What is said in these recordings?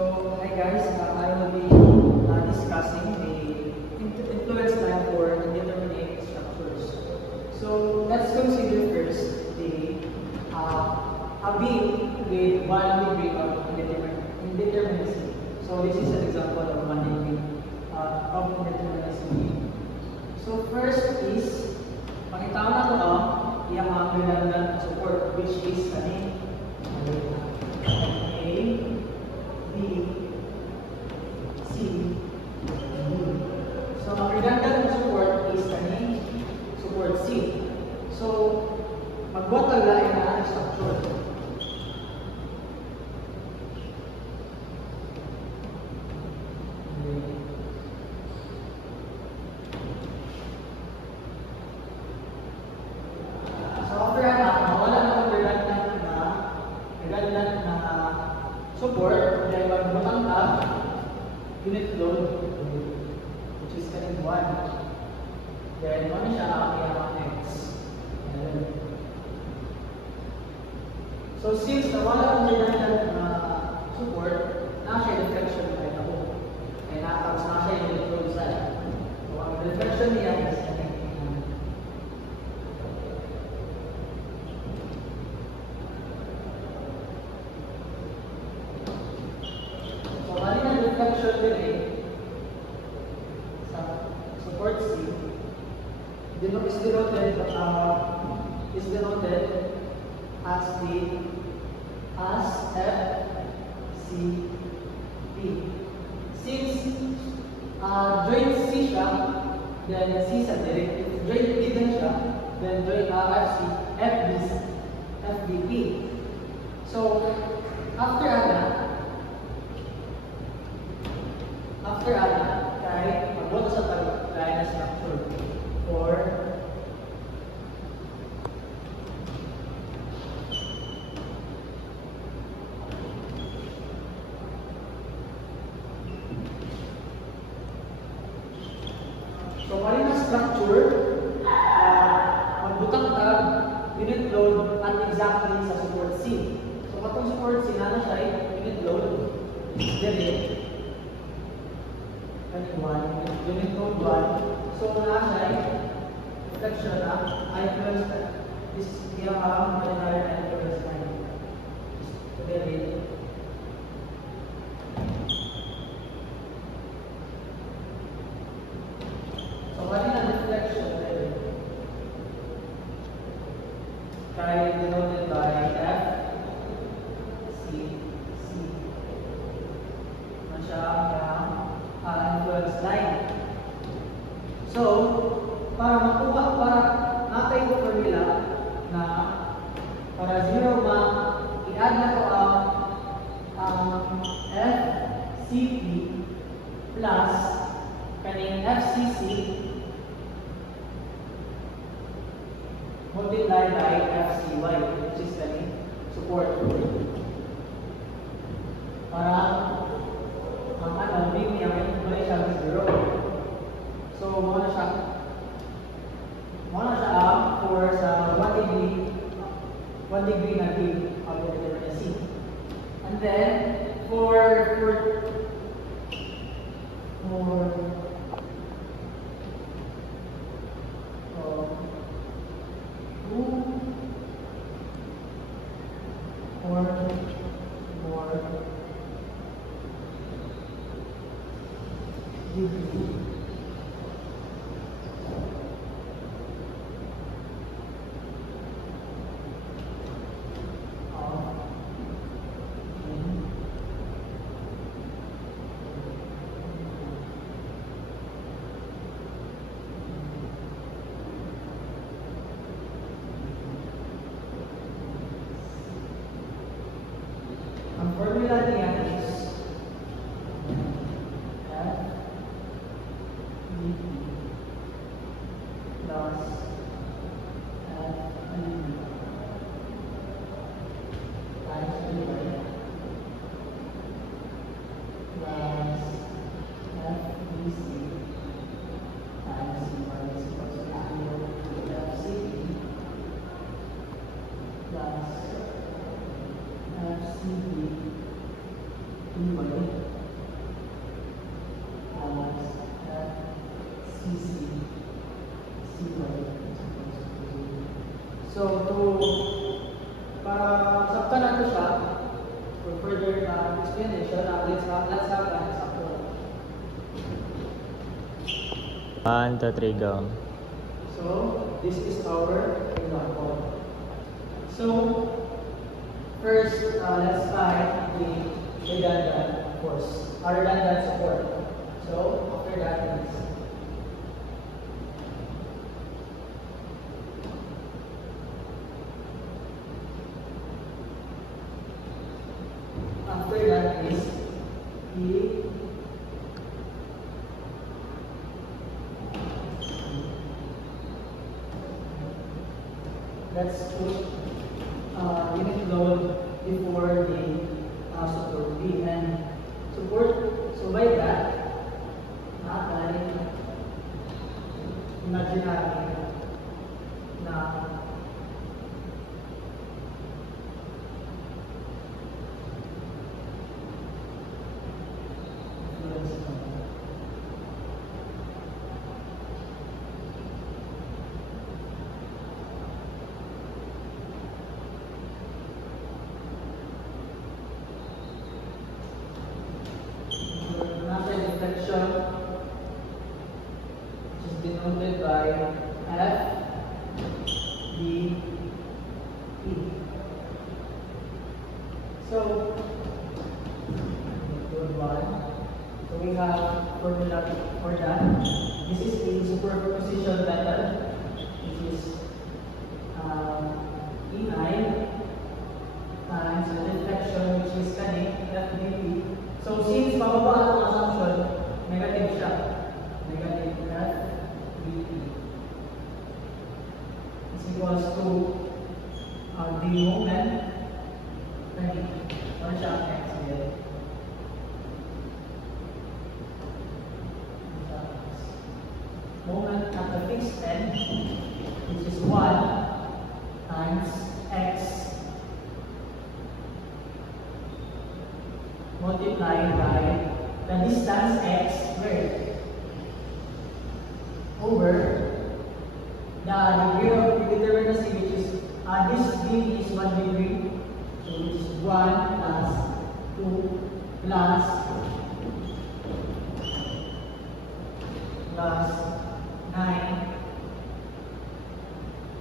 So, hi guys, I will be discussing the influence line for indeterminate structures. So, let's consider first the a beam with 1 degree of indeterminacy. So, this is an example of 1 degree of indeterminacy beam. So, first is pakita na ko ang iyang redundant support, which is kaning A, B, C, D. So, ang redundant support is kaning support C. So, magbuhat ang lain na structure. Support, then magbutang ka unit load, which is kaning 1. Then ano siya ang X. So since nawala ang redundant na support, na siya deflection kahit ako. And tapos na siya unit load side. So ang deflection niya is deflection din sa support C is denoted as FCP. Since joint C siya, then C sa direct. If joint B din siya, then joint FBP. So after kahit magbuhat sa pag-apply na structure for structure, magbutang tag unit load at exactly sa support C. So katong support C na siya unit load is direct. Unit load 1. So na siya reflection na I plus is yung ordinary I plus 9. So direct. So what is the reflection there? Denoted by F, C, C. Masya ang influence line. So, para natay ko formula na para 0 i-add na ko ang FCP plus kaning FCC multiply by FCY, which is kaning support. Para ang beam niya may siya 0. So, muna siya for sa 1 degree na beam of indeterminacy. And then, for ang formula niya is FBP plus FBP times 2 plus FBC times C1 is equal to FCP plus FCP explanation, let's have an example. 1, 2, 3, go. So this is our example. So first, let's find the redundant force, redundant support. So after that is the let's put unit load before the support B and support. So by that, imagine na deflection, which is denoted by F, B, E. So, good one. So we have formula for that. This is the superposition method, which is E9 times the deflection, which is FBP. So since pababa ang assumption, negative siya. Negative FBP is equals to the moment, ano siya, X here. Moment at the fixed end, which is 1 times X multiplied by the distance X squared over the degree of indeterminacy, which is this B is 1 degree, so which is 1 plus 2 plus 9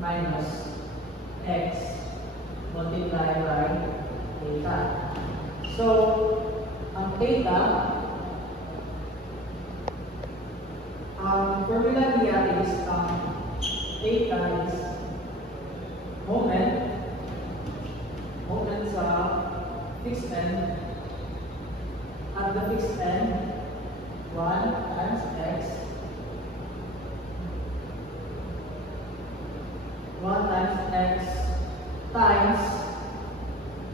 minus X multiplied by theta. So, ang theta, ang formula niya is theta is moment sa fixed end, at the fixed end, 1 times X, 1 times X times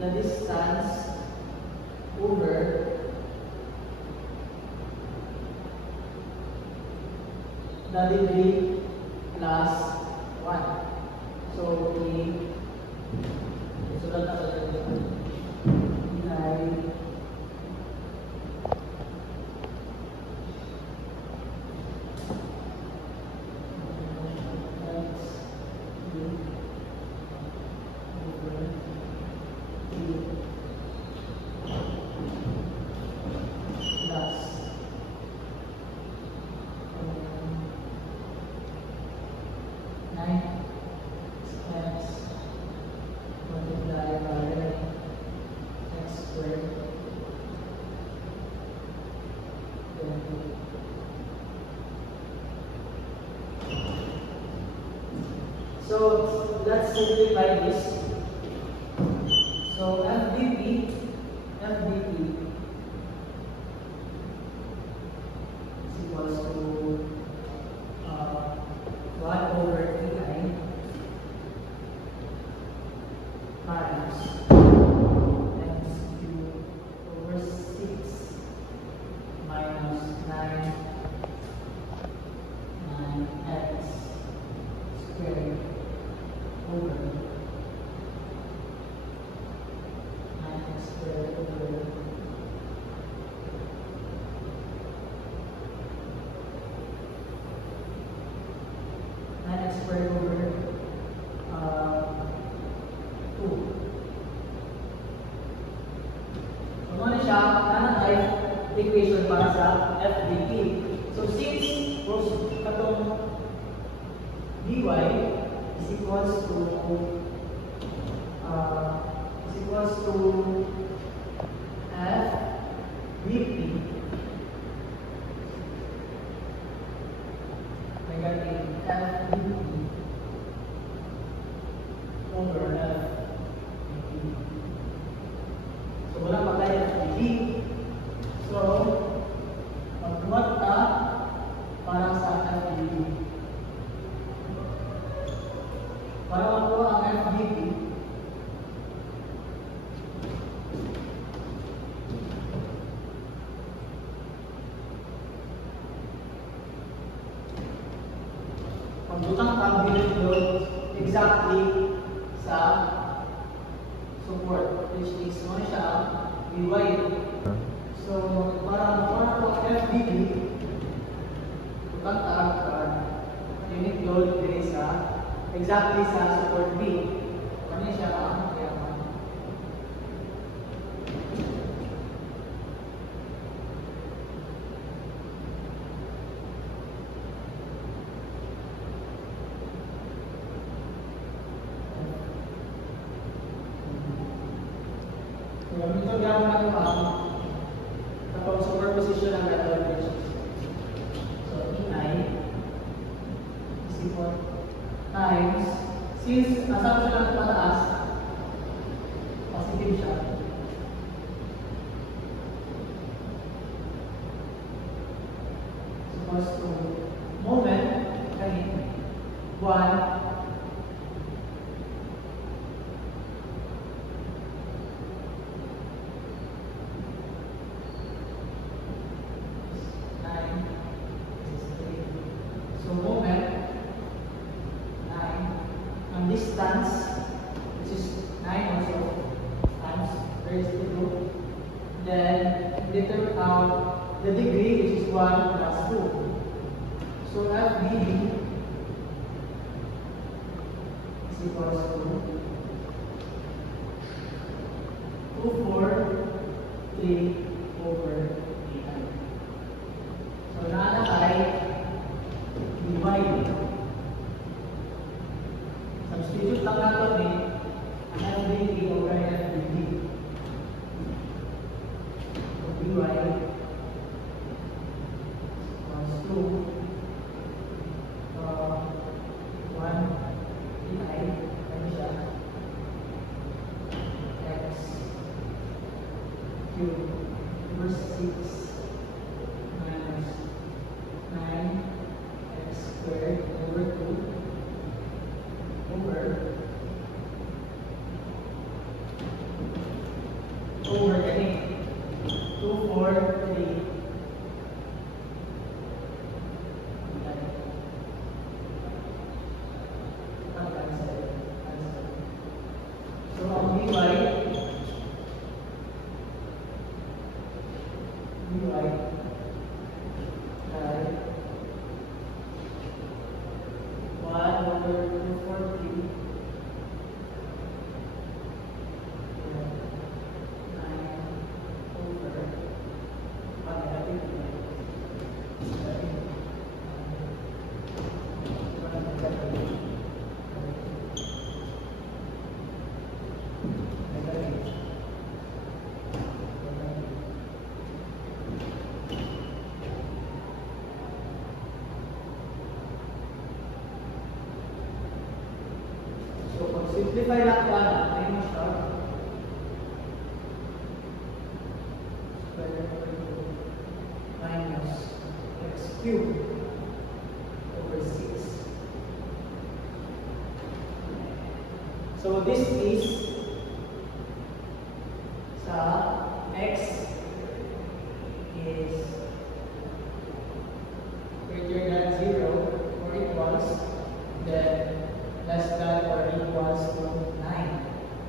the distance over the degree plus 1. So, sulat na sa So let's simplify this. So FBP is equals to 1 over EI times X cubed over 6 minus 9x squared over 9x squared over 9x squared over 2. So, ano siya equation para sa FDP. So since katong dy is equals to f dp negative f dp over f dp. So wala pa tayo FDP. So magbuhat ka para sa FDP. Para makuha ang FDP, magbutang ka bilog load exactly sa support, which is mo siya dy. So para makuha ang FDP, butang ka unit load din sa exactly sa support B. Ano siya ang kaya ito gawin natin kapag superposition ng method, which is so EI is equal times, since assumption lang pataas, positive siya. Equals to moment, kanin, 1, so moment, 9, ang distance, which is 9 also, times, there is 2, then the degree, which is 1 plus 2. So FDB is equals to 243 over 8. So nakalagay divide. Substitute lang natin ang FDB over FDB. So dy equals to 1 pi, ano siya? X cube over 6 minus 9 x squared over 2 over any 2, 4, 3. So ang dy ay 1 over 240 simplify lang ko ay mo siya. Minus x cubed over 6. So this is sa x is greater than 0 or equals, then less than or equals to 9.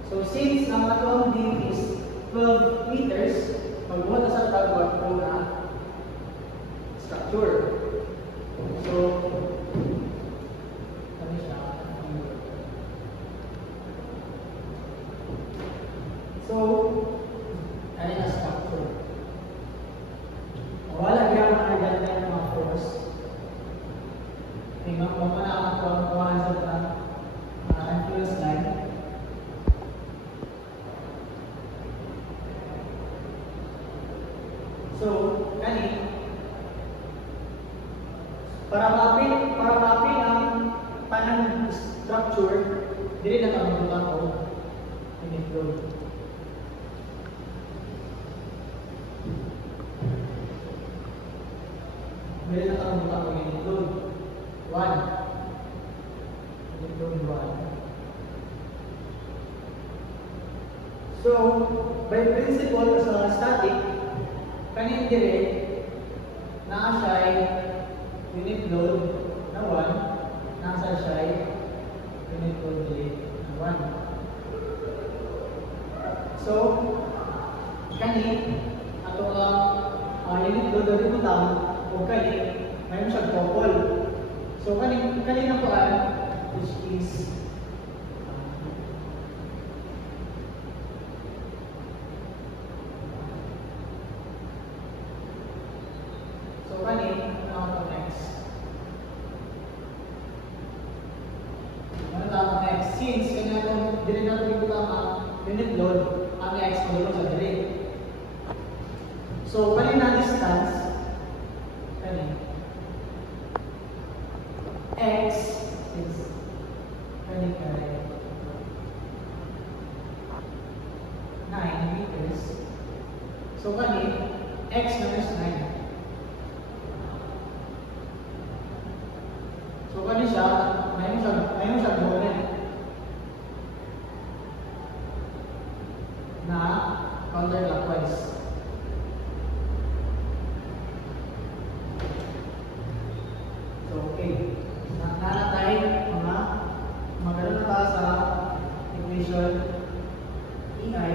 So since ang atong dip is 12 meters, magbuhat na sa tagwat ko na structure. So, ano siya? So, ano na structure? So, kani para maapil ang tanang structure, dili na kamutan ko unit load. Dili na kamutan ko unit load. 1. Unit load 1. So, by principle sa static, kanin dire naa siya unit load na 1, nasa siya unit load na 1. So, kani ato ang unit load na butang o kani mayroon siya couple. So, kani na po which is since kanya itong dili na ito unit load, ang x mo doon sa dili. So, kanina distance, x is kanina 9 meters. So, kanina x minus 9. So, kanina siya, mayroon siya moment na counterclockwise. So, okay. Nanatay mga magkaroon na tayo sa equation EI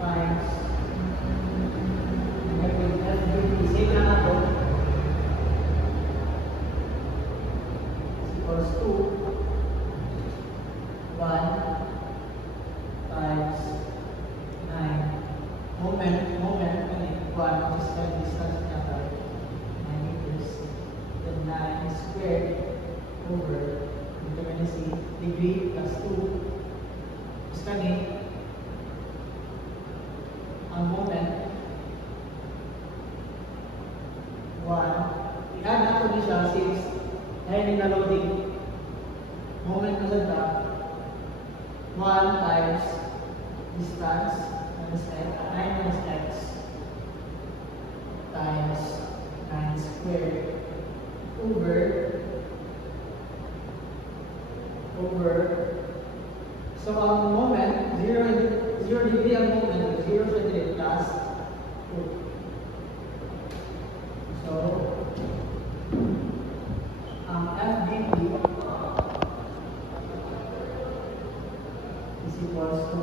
times save na nato is equals to 1 times 9 moment 1 is the distance niya 9 meters, then 9 squared over determinacy degree plus 2 is kani ang moment 1 i-add nato ni siya since dahil na loading moment na sa 1 times distance minus x, 9 minus x times 9 squared over so ang moment 0 degree ang moment 0 siya dire plus 2. So ang FDP is equals to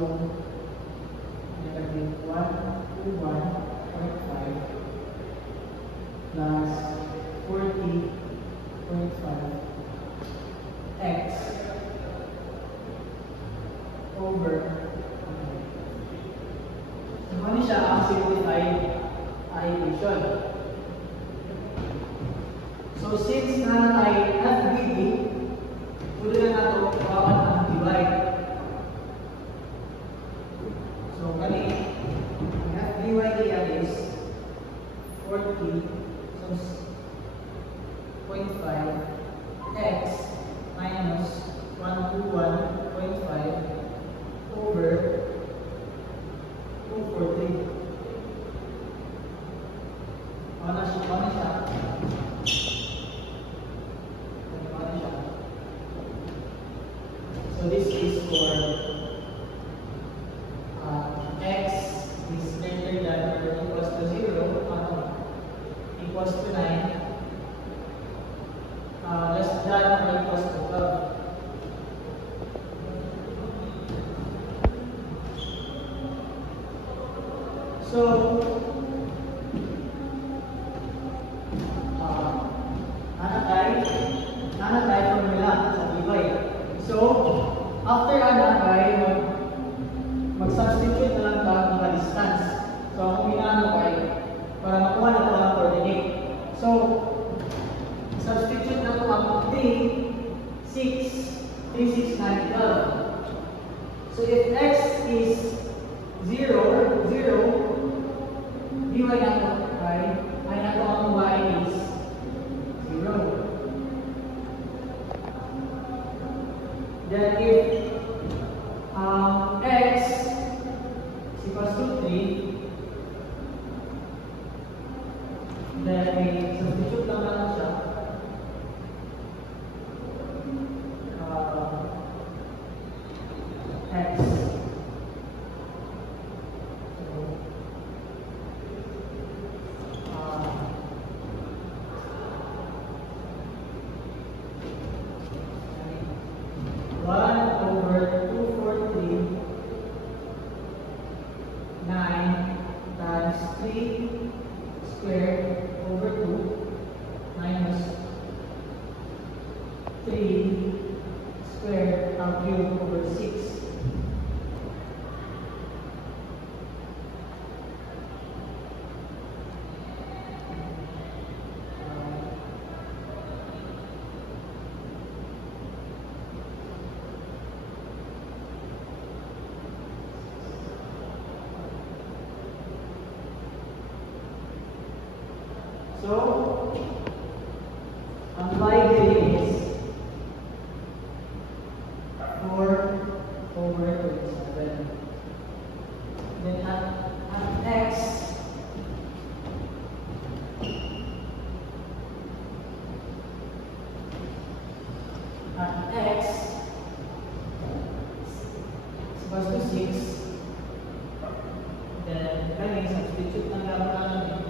negative 1 to 1.5 plus 40.5 x over ano siya ang simplified equation. So since na tayo FBD, tuloy na nato kawan ang divide. So kani FDY is 40 so 0.5 x minus 121.5 over 240. Ano siya? So this is for x is greater than or equals to 0, equals to 9, less than or equals to 12. So, nanatay formula sa divide. So, after mag-substitute na lang ka mga distance. So, ang pinanapay para makuha na ito ang coordinate. So, substitute na ito ang 3, 6, 3, 6, 9, 12. So, if x is 0, equals to 3. Then may substitute lang naman siya. X. So, 1/243 9 times 3 squared over 2 minus 3 squared cubed over 6. So, ang y gain is 4/27. Then at x, equals to 6. Then, kami, substitute ng laro namin.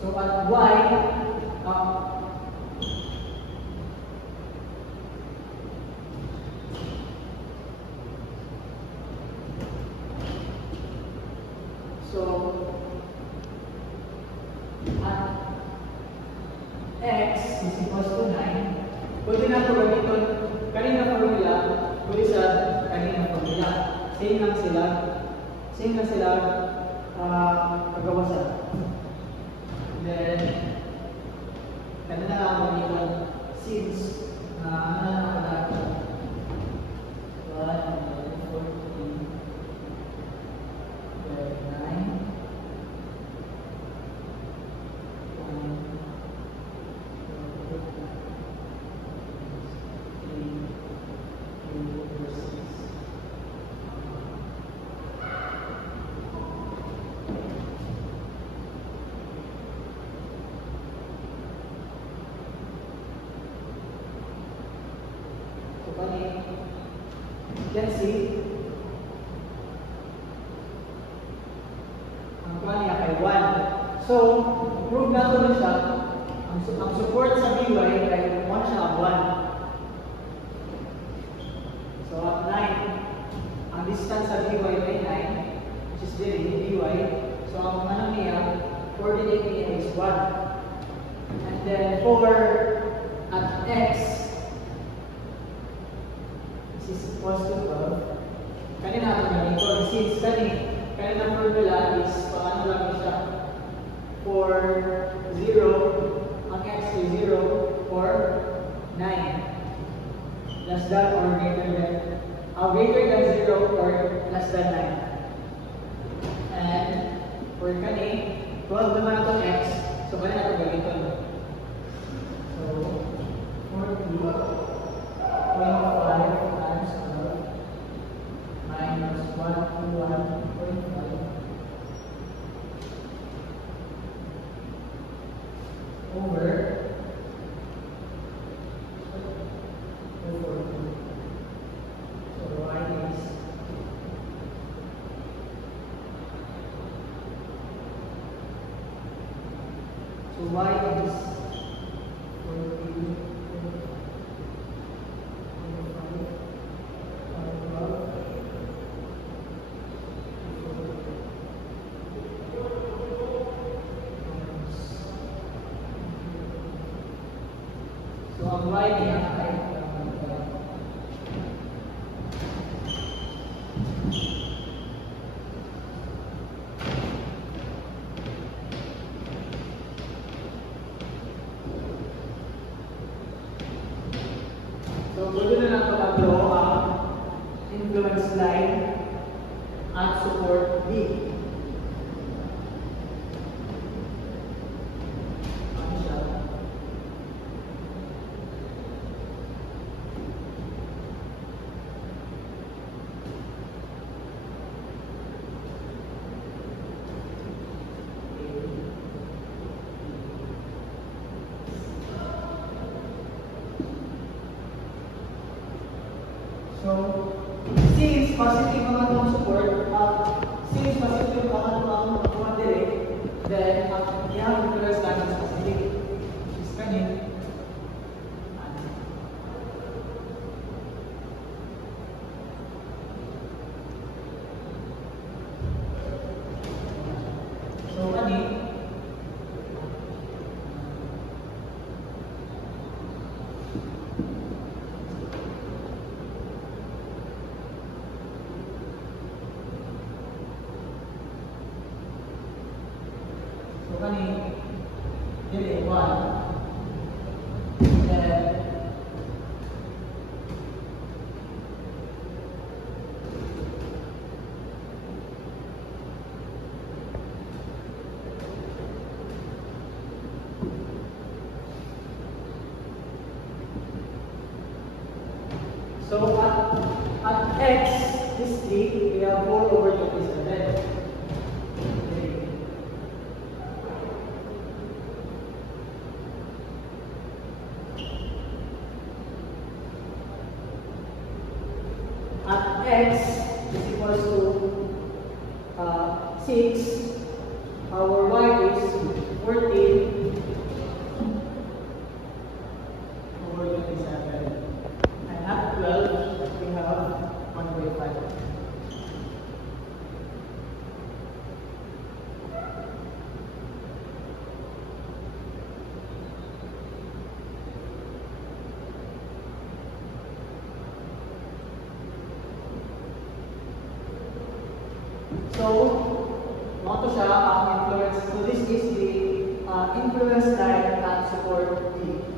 So at y, x is equals to 9. Pwede na ito gamitin kanina formula, pwede sa kanina formula. Same lang sila kagawasan. Then, kanina lang gamitin since nakakadata 1, 2, 3, 9. Let's see. Ang kuha niya kay 1. So, prove na ito na siya. Ang support sa dy ay 1 siya ang 1. So, at 9, ang distance sa dy ay 9, which is dy. So, ang ano niya, coordinate niya is 1. And then, for at x, is equals to 12. Kanina natin ganito. Since kanina formula is paano lang siya for 0, ang x is 0 for 9. Less than or greater than 0 or less than 9. And for kani, 12 naman itong x. So kanina natin ganito. So, 40. 25 times 12 minus 121.5 over 240. So y is line at support B. Ano siya? So, since positive naman itong support, since positive naman itong direct, then yung influence natin is positive. Which is kanin. So, kanin. So, kanin, delay 1. Then, so at x is 3, we have 4 over 27. Okay. At x is equals to 6, our y is 14 over 27. And at 12, we have 1/5. So, mga to siya ang influence. So, this is the influence line at support B.